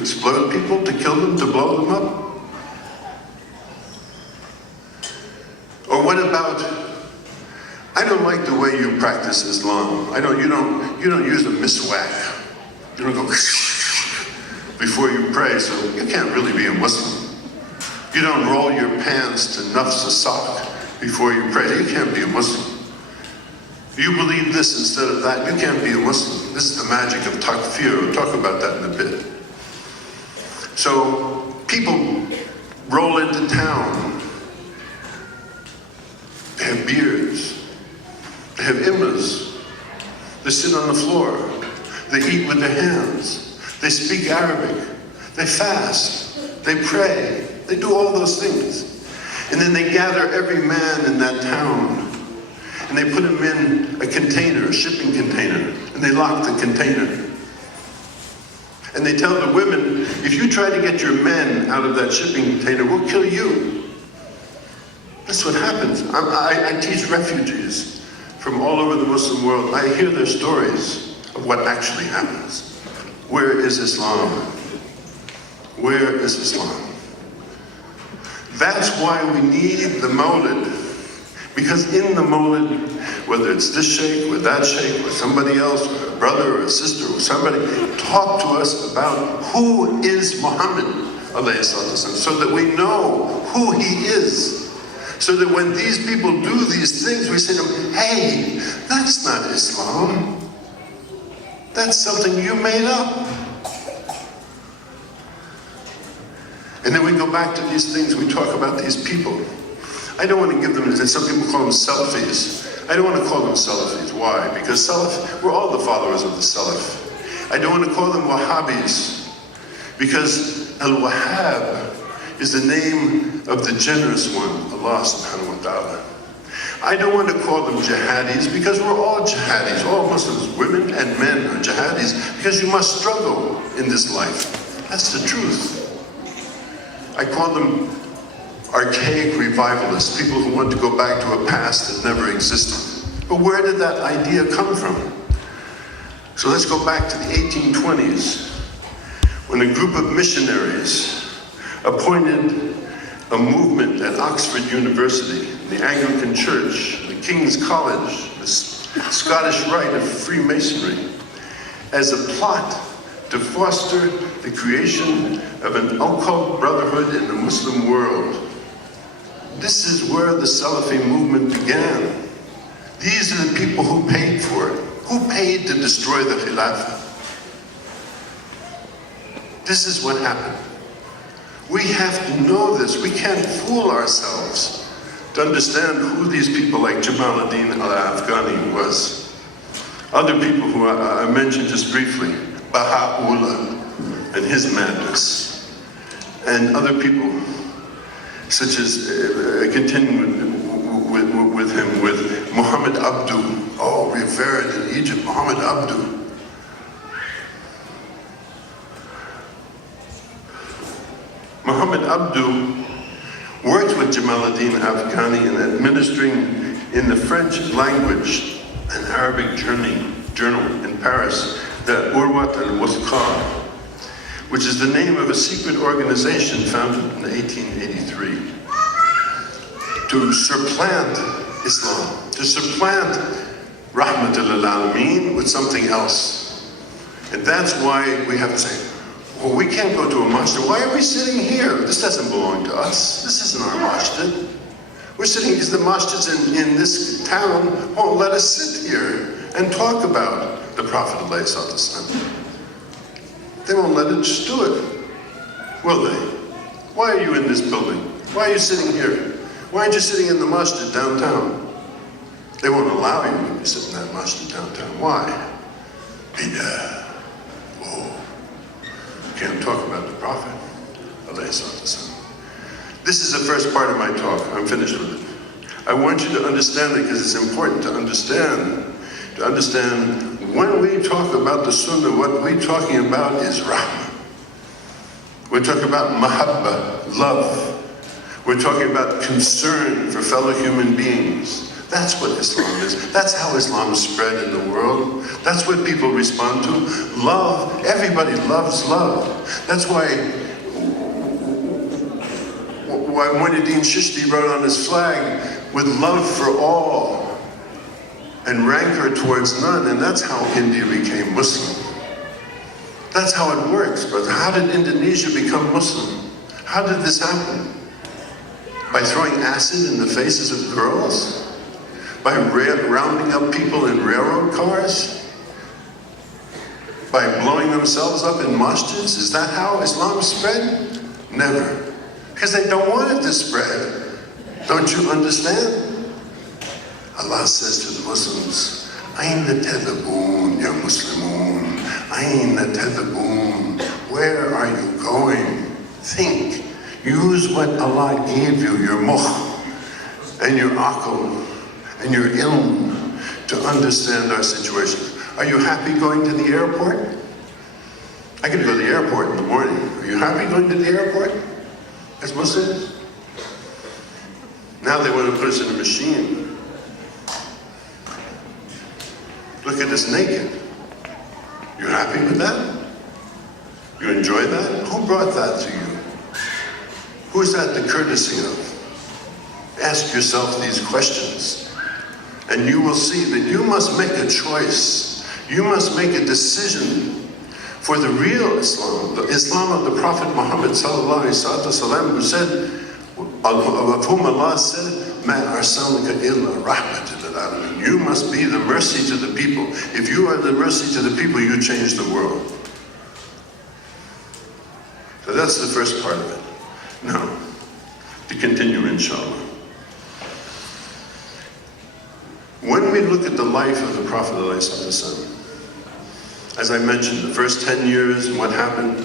explode people, to kill them, to blow them up? Or what about, I don't like the way you practice Islam. You don't use a miswak. You don't go before you pray, so you can't really be a Muslim. You don't roll your pants to nafs a sock before you pray. You can't be a Muslim. You believe this instead of that. You can't be a Muslim. This is the magic of takfir. We'll talk about that in a bit. So people roll into town. They have beards. They have imams. They sit on the floor. They eat with their hands. They speak Arabic. They fast. They pray. They do all those things. And then they gather every man in that town and they put him in a container, a shipping container, and they lock the container. And they tell the women, if you try to get your men out of that shipping container, we'll kill you. That's what happens. I teach refugees from all over the Muslim world. I hear their stories of what actually happens. Where is Islam? Where is Islam? That's why we need the Mawlid. Because in the Mawlid, whether it's this Shaykh or that Shaykh or somebody else, or a brother or a sister or somebody, talk to us about who is Muhammad, so that we know who he is. So that when these people do these things, we say to them, hey, that's not Islam. That's something you made up. And then we go back to these things, we talk about these people. I don't want to give them, some people call them Salafis. I don't want to call them Salafis. Why? Because Salaf, we're all the followers of the Salaf. I don't want to call them Wahhabis. Because Al-Wahhab is the name of the generous one, Allah subhanahu wa ta'ala. I don't want to call them jihadis because we're all jihadis. All Muslims, women and men are jihadis because you must struggle in this life. That's the truth. I call them archaic revivalists, people who want to go back to a past that never existed. But where did that idea come from? So let's go back to the 1820s, when a group of missionaries appointed a movement at Oxford University, the Anglican Church, the King's College, the Scottish Rite of Freemasonry, as a plot to foster the creation of an occult brotherhood in the Muslim world. This is where the Salafi movement began. These are the people who paid for it. Who paid to destroy the Khilafah? This is what happened. We have to know this. We can't fool ourselves to understand who these people like Jamaluddin al-Afghani was. Other people who I mentioned just briefly, Baha'u'llah and his madness, and other people such as, continuing with him, with Muhammad Abdu, oh, revered in Egypt, Muhammad Abdu. Muhammad Abdu worked with Jamaluddin Afghani in administering in the French language an Arabic journal in Paris, the Urwat al-Wuthqa, which is the name of a secret organization founded in 1883 to supplant Islam, to supplant Rahmatul Alameen with something else. And that's why we have to say, well, we can't go to a masjid. Why are we sitting here? This doesn't belong to us. This isn't our masjid. We're sitting because the masjids in this town won't let us sit here and talk about the Prophet ﷺ. They won't let us just do it, will they? Why are you in this building? Why are you sitting here? Why aren't you sitting in the masjid downtown? They won't allow you to sit in that masjid downtown. Why? Bidah. Oh, you can't talk about the Prophet ﷺ. This is the first part of my talk. I'm finished with it. I want you to understand it because it's important to understand. To understand when we talk about the Sunnah, what we're talking about is Rahmah. We're talking about Mahabba, love. We're talking about concern for fellow human beings. That's what Islam is. That's how Islam spread in the world. That's what people respond to. Love, everybody loves love. That's why Mawlid-un-Nabi Chishti wrote on his flag, with love for all and rancor towards none, and that's how India became Muslim. That's how it works, but how did Indonesia become Muslim? How did this happen? By throwing acid in the faces of girls? By rounding up people in railroad cars? By blowing themselves up in masjids? Is that how Islam spread? Never. Because they don't want it to spread. Don't you understand? Allah says to the Muslims, Aina tadhaboon, ya Muslimun. Aina tadhaboon. Where are you going? Think. Use what Allah gave you, your mukh, and your aql, and your ilm, to understand our situation. Are you happy going to the airport? I can go to the airport in the morning. Are you happy going to the airport as Muslims? Now they want to put us in a machine. Look at us naked. You happy with that? You enjoy that? Who brought that to you? Who is that the courtesy of? Ask yourself these questions, and you will see that you must make a choice. You must make a decision for the real Islam, the Islam of the Prophet Muhammad sallallahu alaihi wasallam, who said, of whom Allah said, "Ma arsalnaka illa rahmatan lil alamin." You must be the mercy to the people. If you are the mercy to the people, you change the world. So that's the first part of it. Now, to continue, inshallah. When we look at the life of the Prophet ﷺ, as I mentioned, the first 10 years and what happened,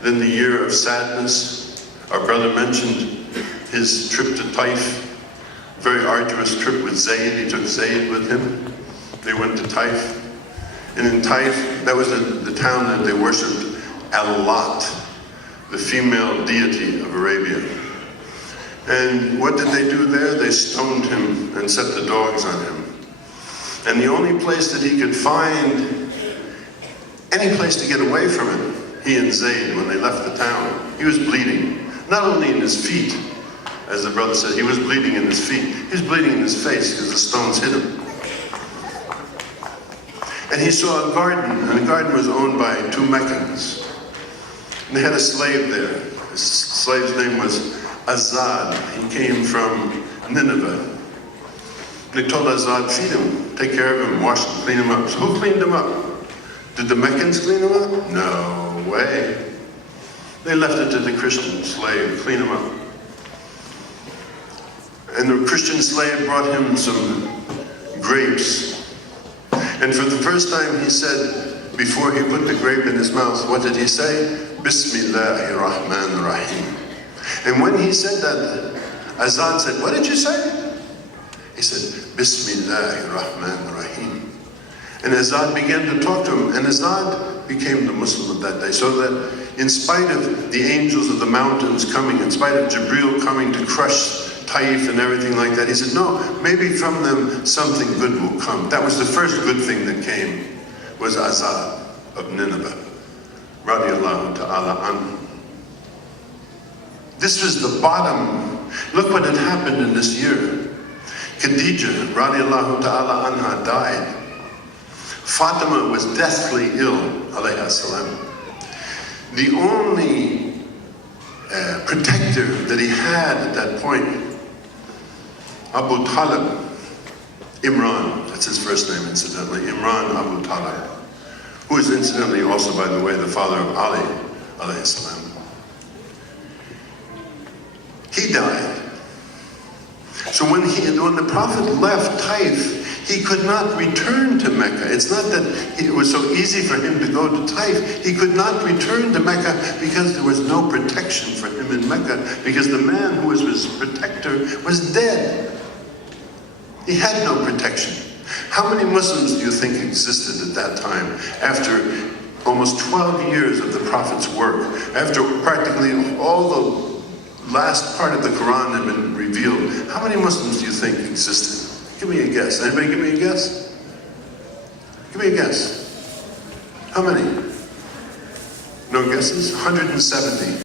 then the year of sadness. Our brother mentioned his trip to Taif, very arduous trip with Zayd. He took Zayd with him. They went to Taif. And in Taif, that was the town that they worshipped Al-Lat, the female deity of Arabia. And what did they do there? They stoned him and set the dogs on him. And the only place that he could find any place to get away from it, he and Zayd, when they left the town, he was bleeding. Not only in his feet, as the brother said, he was bleeding in his feet. He was bleeding in his face because the stones hit him. And he saw a garden, and the garden was owned by 2 Meccans. And they had a slave there. His slave's name was Azad. He came from Nineveh. They told Azad, feed him, take care of him, wash him, clean him up. So who cleaned him up? Did the Meccans clean him up? No way. They left it to the Christian slave, clean him up. And the Christian slave brought him some grapes. And for the first time he said, before he put the grape in his mouth, what did he say? Bismillahir Rahmanir Rahim. And when he said that, Azad said, what did you say? He said, Bismillahir Rahmanir Rahim. And Azad began to talk to him, and Azad became the Muslim of that day. So that in spite of the angels of the mountains coming, in spite of Jibreel coming to crush Taif and everything like that, he said, no, maybe from them something good will come. That was the first good thing that came, was Azad of Nineveh, radiallahu ta'ala anhu. This was the bottom. Look what had happened in this year. Khadija, radiallahu ta'ala anha, died. Fatima was deathly ill, alayha salam. The only protector that he had at that point, Abu Talib, Imran, that's his first name incidentally, Imran Abu Talib, who is incidentally also, by the way, the father of Ali, alayhi salam. He died. So when the Prophet left Taif, he could not return to Mecca. It's not that it was so easy for him to go to Taif. He could not return to Mecca because there was no protection for him in Mecca, because the man who was his protector was dead. He had no protection. How many Muslims do you think existed at that time, after almost 12 years of the Prophet's work, after practically all the last part of the Quran had been revealed? How many Muslims do you think existed? Give me a guess. Anybody give me a guess? Give me a guess. How many? No guesses? 170.